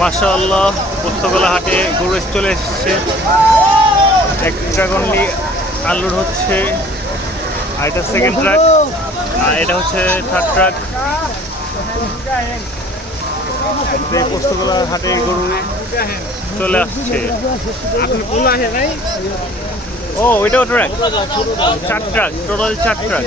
মাশাআল্লাহ পোস্তগোলা হাটে গরু চলে এসেছে। একটা গন্ডি আনলোড হচ্ছে, আর এটা সেকেন্ড ট্রাক, আর এটা হচ্ছে থার্ড ট্রাক। পোস্তগোলা হাটে গরু চলে আসছে। ও ওইটাও ট্রাক, 4 ট্রাক, টোটাল 4 ট্রাক।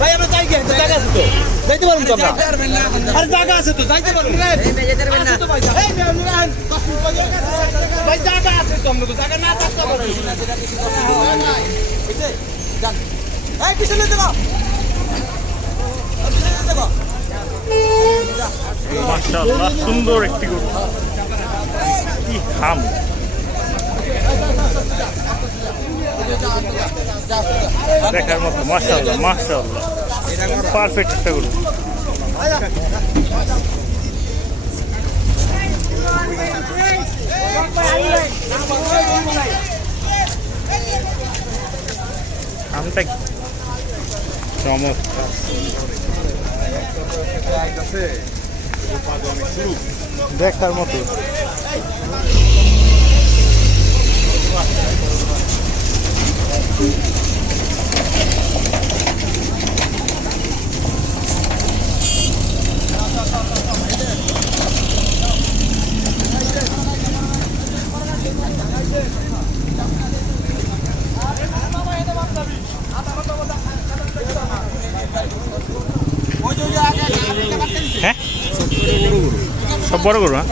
ভাই আমরা যাই গেছি তো, জায়গা আছে তো, যাইতে পারবো তো আমরা। আর জায়গা আছে তো, যাইতে পারবো না। আছে তো ভাই, এই রান 10 মিনিট বাজে ভাই, জায়গা আছে তো, আমরা তো জায়গা না থাকতে পারবো। বুঝছে যান, এই পিছনে দেখো, পিছনে দেখো। মাশাআল্লাহ সুন্দর একটি গরু, কি হাম। দেখার মতো, মাশাআল্লাহ মাশাআল্লাহ, পারফেক্ট একটা গরু। আমটা চমৎকার, দেখার মতো। হ্যাঁ সব বড় গরু। হ্যাঁ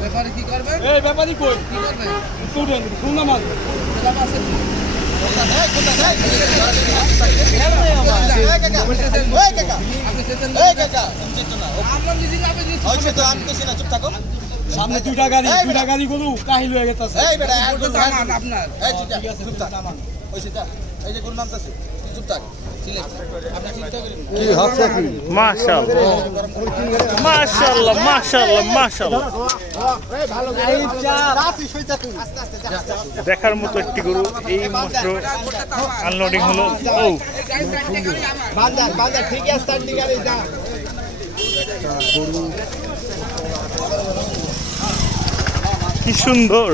ব্যাপারে কি করবে? এই ব্যাপারে কই কি করবে? স্টুডেন্ট কোন নাম আছে? সামনে দুইটা গাড়ি গরু কাহিল হয়ে গেছে। আপনার মাশাআল্লাহ মাশাআল্লাহ মাশাআল্লাহ মাশাআল্লাহ, দেখার মতো একটি গরু এই মাত্র আনলোডিং হলো। ও কি সুন্দর,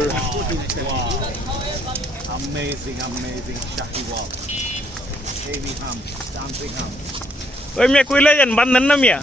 ওই মিয়া কইলে যান বান্ধেন না মিয়া।